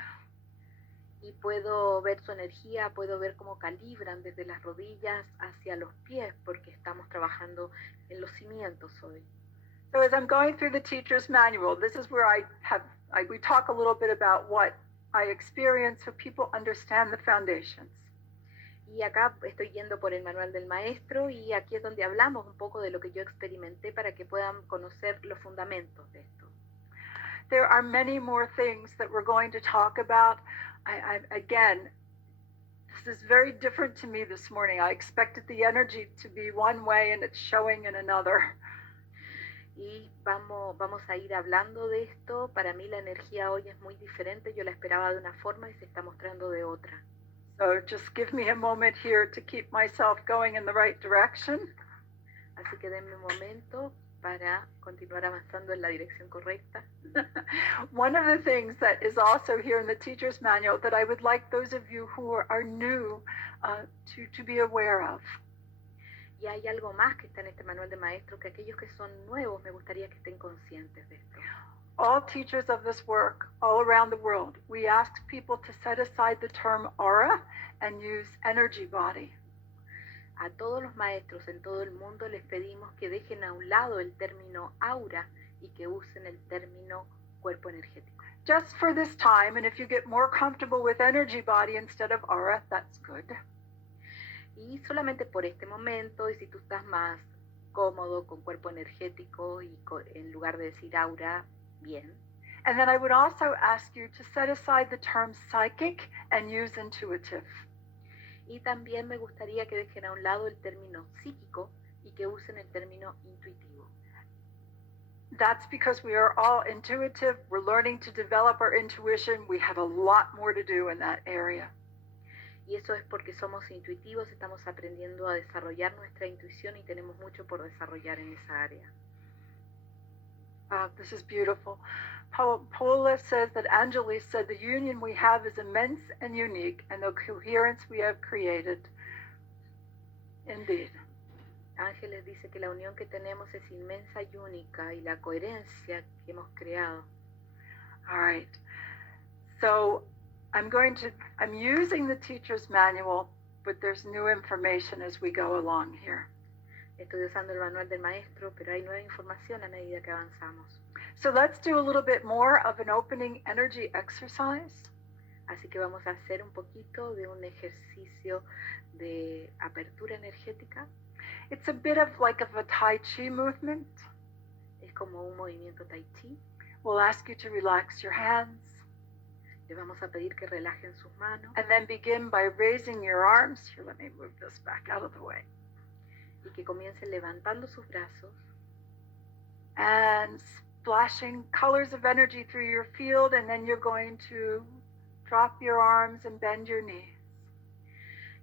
Y puedo ver su energía, puedo ver cómo calibran desde las rodillas hacia los pies, porque estamos trabajando en los cimientos hoy. So as I'm going through the teacher's manual, this is where we talk a little bit about what I experience so people understand the foundations. Y acá estoy yendo por el manual del maestro, y aquí es donde hablamos un poco de lo que yo experimenté para que puedan conocer los fundamentos de esto. There are many more things that we're going to talk about. Again, this is very different to me this morning. I expected the energy to be one way and it's showing in another. Y vamos a ir hablando de esto. Para mí la energía hoy es muy diferente. Yo la esperaba de una forma y se está mostrando de otra. So just give me a moment here to keep myself going in the right direction. Así que denme un momento para continuar avanzando en la dirección correcta. One of the things that is also here in the teacher's manual that I would like those of you who are new to be aware of. Y hay algo más que está en este manual de maestro, que aquellos que son nuevos me gustaría que estén conscientes de esto. All teachers of this work, all around the world, we ask people to set aside the term aura and use energy body. A todos los maestros en todo el mundo les pedimos que dejen a un lado el término aura y que usen el término cuerpo energético. Just for this time, and if you get more comfortable with energy body instead of aura, that's good. Y solamente por este momento, y si tú estás más cómodo con cuerpo energético y en lugar de decir aura, bien. And then I would also ask you to set aside the term psychic and use intuitive. Y también me gustaría que dejen a un lado el término psíquico y que usen el término intuitivo. That's because we are all intuitive. We're learning to develop our intuition. We have a lot more to do in that area. Y eso es porque somos intuitivos, estamos aprendiendo a desarrollar nuestra intuición y tenemos mucho por desarrollar en esa área. This is beautiful. Paula says that Anjali said the union we have is immense and unique, and the coherence we have created. Indeed. Ángeles dice que la unión que tenemos es inmensa y única, y la coherencia que hemos creado. All right. So I'm using the teacher's manual, but there's new information as we go along here. Estoy usando el manual del maestro, pero hay nueva información a medida que avanzamos. So let's do a little bit more of an opening energy exercise. Así que vamos a hacer un poquito de un ejercicio de apertura energética. It's a bit of a Tai Chi movement. Es como un movimiento Tai Chi. We'll ask you to relax your hands. Les vamos a pedir que relajen sus manos. And then begin by raising your arms. Here, let me move this back out of the way. Y que comiencen levantando sus brazos. And splashing colors of energy through your field, and then you're going to drop your arms and bend your knees.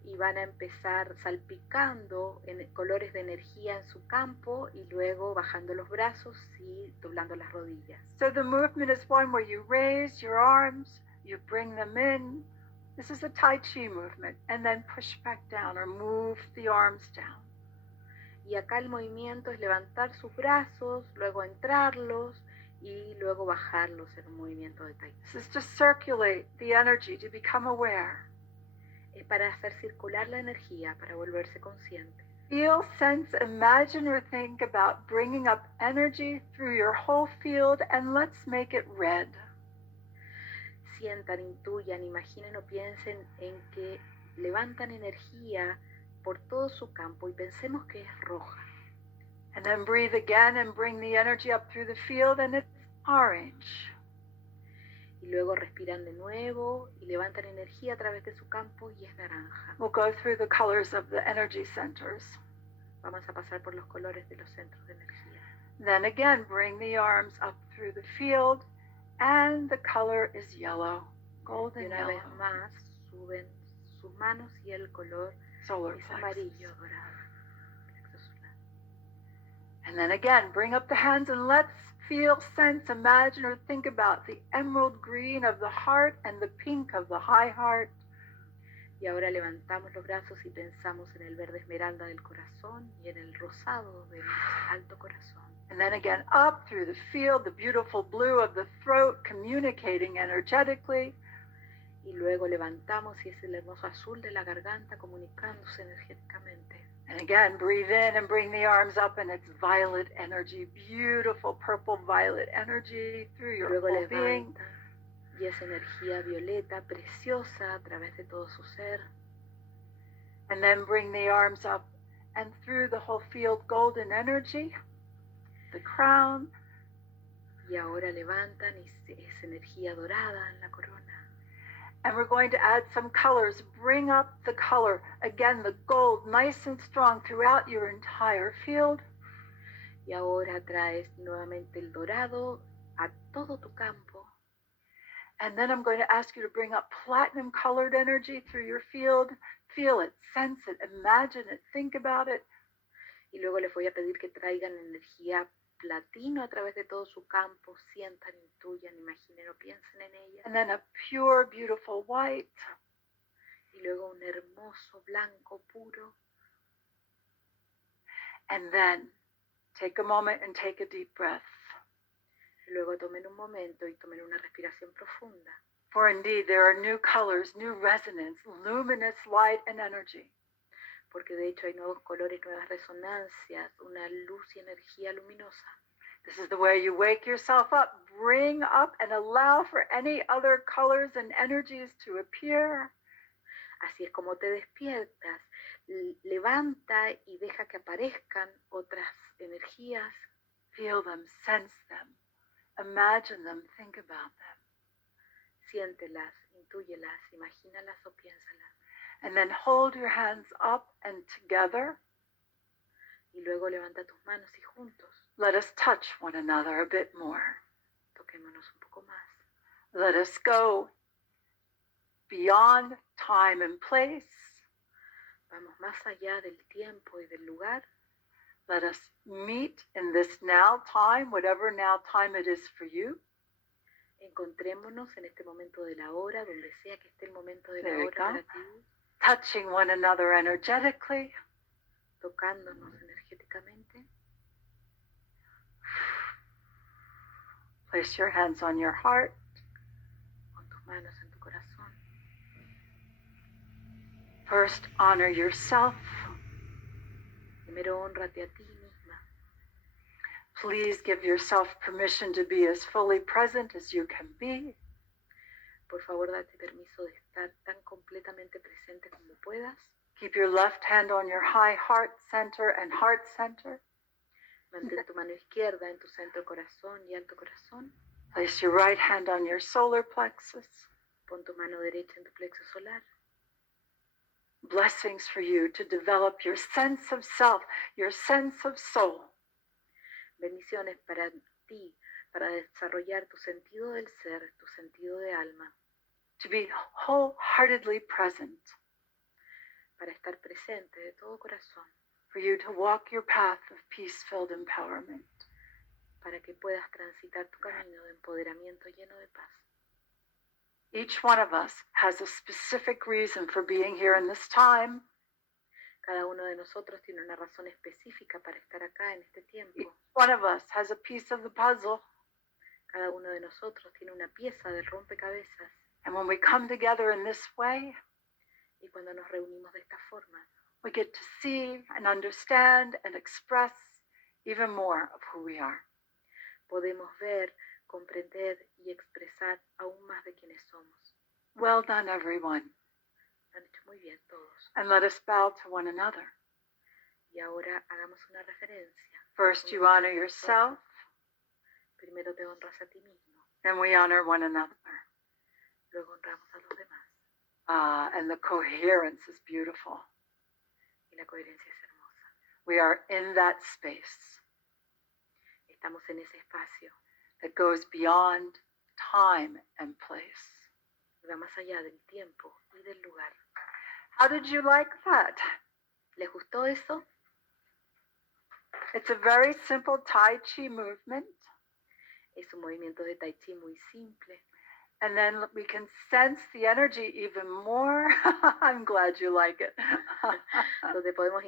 Y van a empezar salpicando en colores de energía en su campo y luego bajando los brazos y doblando las rodillas. So the movement is one where you raise your arms, you bring them in. This is a Tai Chi movement, and then push back down or move the arms down. Y acá el movimiento es levantar sus brazos, luego entrarlos y luego bajarlos en un movimiento de Tai Chi. This is to circulate the energy, to become aware. Es para hacer circular la energía, para volverse consciente. Feel, sense, imagine, or think about bringing up energy through your whole field, and let's make it red. Sientan, intuyan, imaginen o piensen en que levantan energía por todo su campo y pensemos que es roja. And then breathe again and bring the energy up through the field, and it's orange. Y luego respiran de nuevo y levantan energía a través de su campo y es naranja. We'll go through the colors of the energy centers. Vamos a pasar por los colores de los centros de energía. Then again, bring the arms up through the field, and the color is yellow, Y golden una yellow, vez más suben sus manos y el color solar es plexus. amarillo dorado. Plexo solar. And then again, bring up the hands and let's feel, sense, imagine, or think about the emerald green of the heart and the pink of the high heart. Y ahora levantamos los brazos y pensamos en el verde esmeralda del corazón y en el rosado del alto corazón. And then again, up through the field, the beautiful blue of the throat, communicating energetically. Y luego levantamos y es el hermoso azul de la garganta comunicándose energéticamente. And again, breathe in and bring the arms up, and it's violet energy, beautiful purple violet energy through Y your luego whole being. levantan y es energía violeta preciosa a través de todo su ser. And then bring the arms up and through the whole field, golden energy, the crown. Y ahora levantan y es energía dorada en la corona. And we're going to add some colors. Bring up the color. Again, the gold, nice and strong throughout your entire field. Y ahora traes nuevamente el dorado a todo tu campo. And then I'm going to ask you to bring up platinum colored energy through your field. Feel it, sense it, imagine it, think about it. Y luego les voy a pedir que traigan energía platino a través de todo su campo. Sientan, intuyan, imaginen o piensen en ella. And then a pure, beautiful white. Y luego un hermoso blanco puro. And then take a moment and take a deep breath. Y luego tomen un momento y tomen una respiración profunda. For indeed, there are new colors, new resonance, luminous light and energy. Porque de hecho hay nuevos colores, nuevas resonancias, una luz y energía luminosa. This is the way you wake yourself up. Bring up and allow for any other colors and energies to appear. Así es como te despiertas. Levanta y deja que aparezcan otras energías. Feel them, sense them, imagine them, think about them. Siéntelas, intúyelas, imagínalas o piénsalas. And then hold your hands up and together. Y luego levanta tus manos y juntos. Let us touch one another a bit more. Toquémonos un poco más. Let us go beyond time and place. Vamos más allá del tiempo y del lugar. Let us meet in this now time, whatever now time it is for you. Encontrémonos en este momento de la hora, donde sea que esté el momento de There la we hora go. para ti. Touching one another energetically. Tocándonos energéticamente. Place your hands on your heart. Con tus manos en tu corazón. First, honor yourself. Primero, hónrate a ti misma. Please give yourself permission to be as fully present as you can be. Por favor, date permiso de estar tan completamente presente como puedas. Keep your left hand on your high heart center and heart center. Mantén tu mano izquierda en tu centro corazón y alto corazón. Place your right hand on your solar plexus. Pon tu mano derecha en tu plexo solar. Blessings for you to develop your sense of self, your sense of soul. Bendiciones para ti, para desarrollar tu sentido del ser, tu sentido de alma. To be wholeheartedly present. Para estar presente de todo corazón. For you to walk your path of peace-filled empowerment. Para que puedas transitar tu camino de empoderamiento lleno de paz. Each one of us has a specific reason for being here in this time. Cada uno de nosotros tiene una razón específica para estar acá en este Each tiempo. one of us has a piece of the puzzle. Cada uno de nosotros tiene una pieza del rompecabezas. And when we come together in this way, Y cuando nos reunimos de esta forma, we get to see and understand and express even more of who we are. podemos ver, comprender y expresar aún más de quienes somos. Well done, everyone. Lo han hecho muy bien todos. And let us bow to one another. Y ahora hagamos una referencia. First, you honor yourself, Primero te honras a ti mismo, then we honor one another. luego honramos a los demás. And the coherence is beautiful. Y la coherencia es hermosa. We are in that space Estamos en ese espacio that goes beyond time and place. que va más allá del tiempo y del lugar. How did you like that? ¿Les gustó eso? It's a very simple Tai Chi movement. Es un movimiento de Tai Chi muy simple. And then we can sense the energy even more. I'm glad you like it. Donde podemos